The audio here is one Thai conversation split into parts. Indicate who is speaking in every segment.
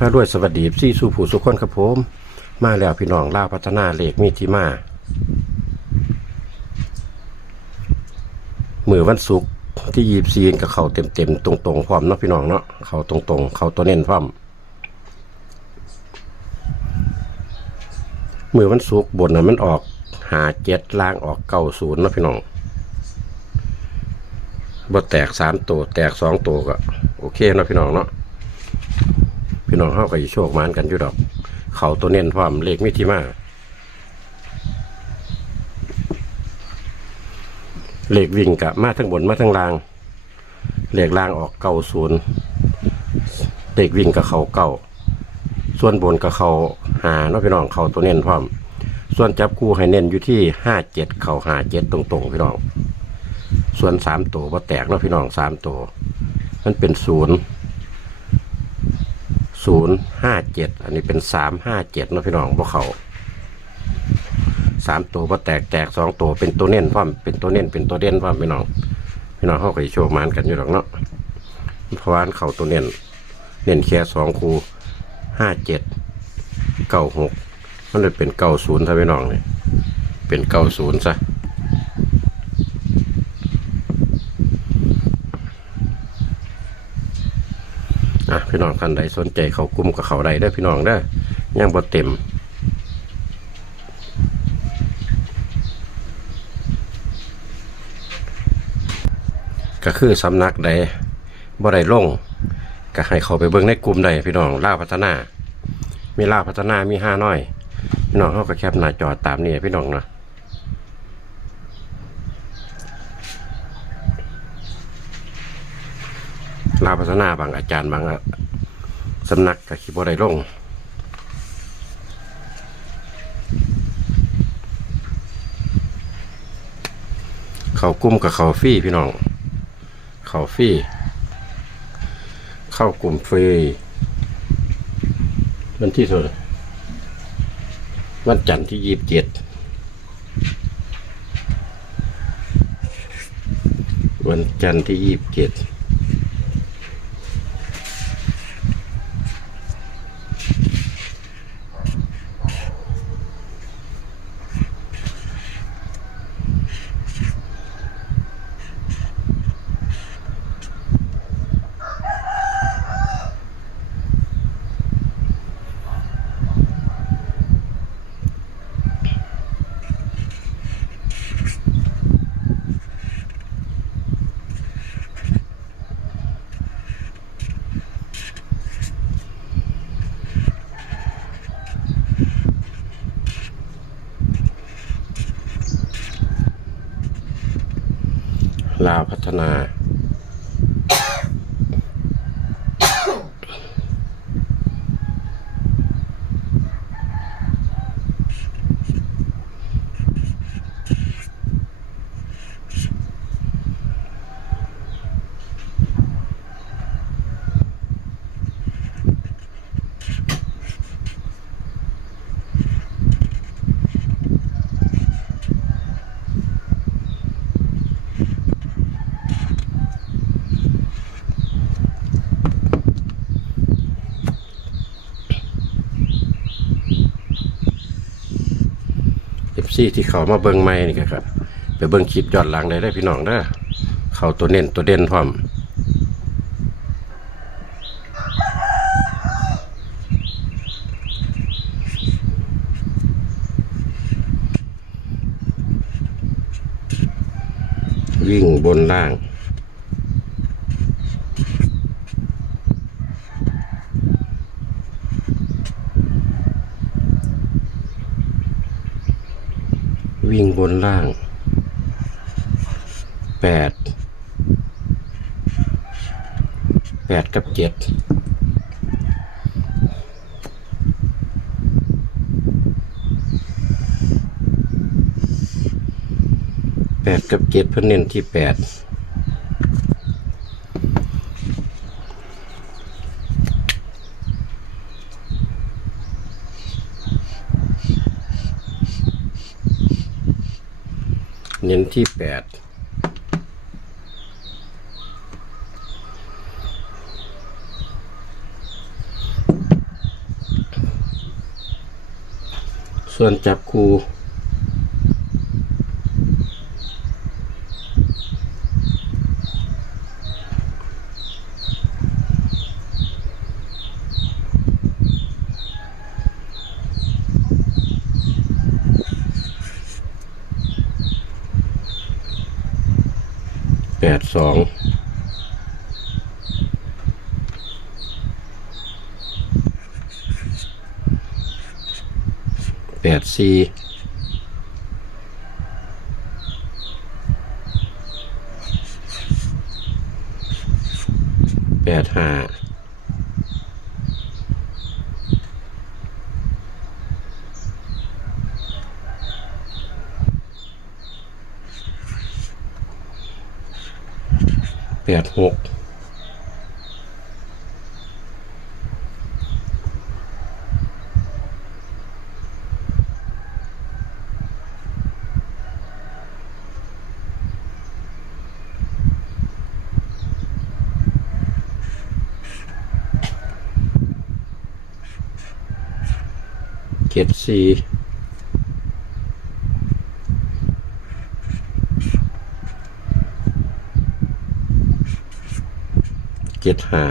Speaker 1: พระรวยสวัสดีซี่สู่ผู้สุขคนครับผม มาแล้วพี่น้องล่าพัฒนาเลขมีที่มามือวันศุกร์ที่ยีบซีนกับเขาเต็มเต็มๆตรงตรงๆพร้อมเนาะพี่น้องเนาะเขาตรงตรงๆเขาตัวเน้นพร้อมมือวันศุกร์บนน่ะมันออกหาเจ็ดล่างออกเก้าศูนย์เนาะพี่น้องบ่แตกสามตัวแตกสองตัวก็ โอเคเนาะพี่น้องเนาะ พี่น้องเขาก็สิโชคมานกันอยู่ดอก เขาตัวเน้นพร้อมเลขมิติมาเลขวิ่งกับมาทั้งบนมาทั้งล่างเลขล่างออกเก้าศูนย์เลขวิ่งกับเขาเก้าส่วนบนกับเขาหาเนาะพี่น้องเขาตัวเน้นพร้อม ส่วนจับคู่ให้เน้นอยู่ที่ห้าเจ็ดเขาหาเจ็ดตรงๆพี่น้อง ส่วนสามตัวว่าแตกเนาะพี่น้องสามตัวมันเป็นศูนย์ ศูนย์ห้าเจ็ดอันนี้เป็นสามห้าเจ็ดนะพี่น้องพวกเขาสามตัวพอแตกแตกสองตัวเป็นตัวเน้นพร้อมเป็นตัวเน้นเป็นตัวเด่นพร้อมพี่น้อง พี่น้องเขาก็สิโชคหมานกันอยู่หรอกเนาะเพราะว่าเขาตัวเน้นเน้นแค่สองคูห้าเจ็ดเก้าหกมันเลยเป็นเก้าศูนย์ถ้าพี่น้องเนี่ยเป็นเก้าศูนย์ซะะพี่น้องท่านใดสนใจเขากลุ่มกับเขาใดได้พี่น้องได้ยังบ่เต็มก็คือสำนักใดบ่ได้ลงก็ให้เขาไปเบิ่งในกลุ่มใดพี่น้องล่าพัฒนา มีล่าพัฒนามีห้าน้อย พี่น้องเขาก็แคปหน้าจอตามนี้พี่น้องเนาะ ลาวพัฒนาบางอาจารย์บางสำนักก็คิดบ่ได้ลงเขากลุ่มกับเขาฟรี่พี่น้อง เขาฟรี่ เข้ากลุ่มฟรีวันที่เท่าไหร่วันจันทร์ที่ยี่สิบเจ็ดวันจันทร์ที่ยี่สิบเจ็ด ลาพัฒนา ซีที่เขามาเบิ้งไม่นี่ครับ ไปเบิ้งคลิปย้อนหลังได้ได้พี่น้องได้เขาตัวเน้นตัวเด่นพร้อมวิ่งบนล่าง บนล่าง 8 8 กับ7ดกับเจ็ดเพิ่นเน้นที่แปด เน้นที่แปดส่วนจับคู ดสองแปดสี่แปดห้า แปดหกเจ็ดสี่ จ็ดห้า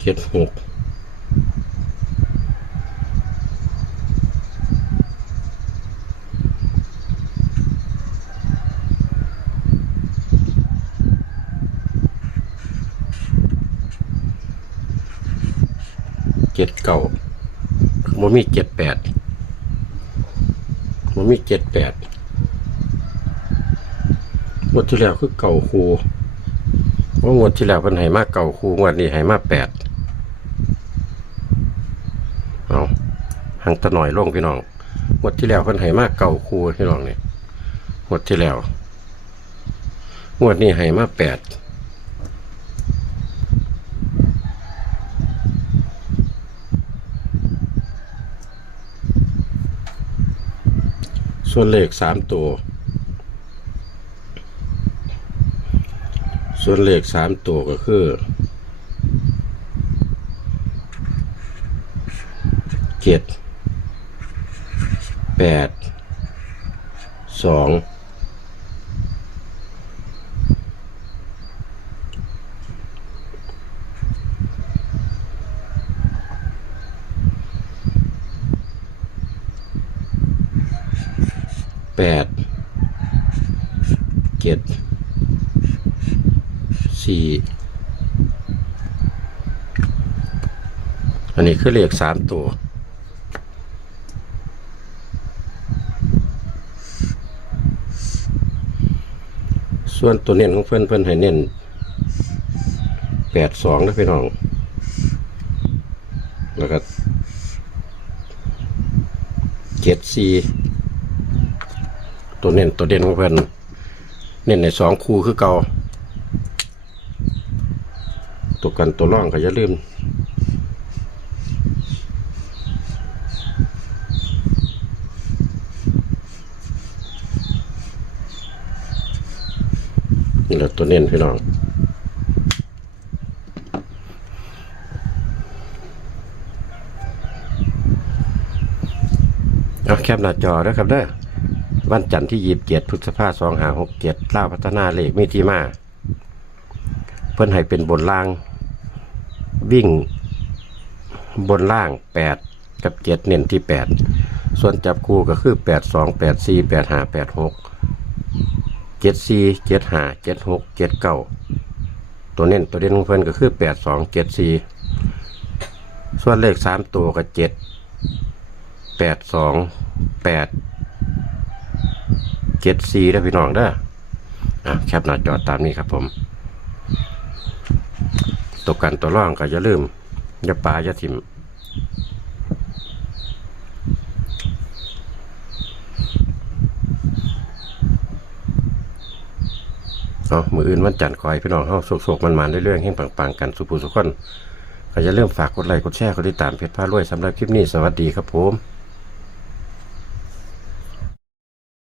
Speaker 1: เจ็ดหกเจ็ดเก้า มันมีเจ็ดแปดมันมีเจ็ดแปดงวดที่แล้วคือเก่าคูว่างวดที่แล้วเพิ่นให้มาเก่าคูงวดนี้ให้มาแปดเอาหังตะหน่อยลงพี่น้องงวดที่แล้วเพิ่นให้มาเก่าคูพี่น้องเนี่งวดที่แล้วงวดนี้ให้มาแปด ส่วนเลขสามตัว ส่วนเลขสามตัวก็คือเจ็ดแปดสอง แปดเจ็ดสี่อันนี้คือเลขสามตัวส่วนตัวเน้นของเพื่อนเพื่อนให้เน้นแปดสองนะพี่น้อง แล้วก็เจ็ดสี่ ตัวเน้นตัวเด่นของเพื่อนเน้นในสองคู่คือเก่าตัวกันตัวร่องก็อย่าลืมนี่แหละตัวเน้นพี่น้องเอาแคปหน้าจอด้วครับเด้อ วันจันทร์ที่ยีบเจ็ดพฤษภาสองหาหกเจ็ดล่าพัฒนาเลขมีที่มา เพื่อนให้เป็นบนล่าง วิ่งบนล่างแปดกับเจ็ดเน้นที่แปดส่วนจับคู่ก็คือแปดสองแปดสี่แปดห้าแปดหกเจ็ดสี่เจ็ดห้าเจ็ดหกเจ็ดเก้าตัวเน้นตัวเด่นของเพื่อนก็คือแปดสองเจ็ดสี่ส่วนเลขสามตัวก็เจ็ดแปดสองแปด เจ็ดซีได้พี่น้องเด้ออะแคปหน้าจอตามนี้ครับผมตกกันตัวร่องก็อย่าลืมอย่าปลาอย่าถิ่มเอามืออื่นวันจันทร์คอยพี่น้องเฮาโศกมันๆเรื่อยๆให้ปังๆ กันสุภูสุขคนก็อย่าลืมฝากกดไลค์กดแชร์กดติดตามเพจพารวยสำหรับคลิปนี้สวัสดีครับผม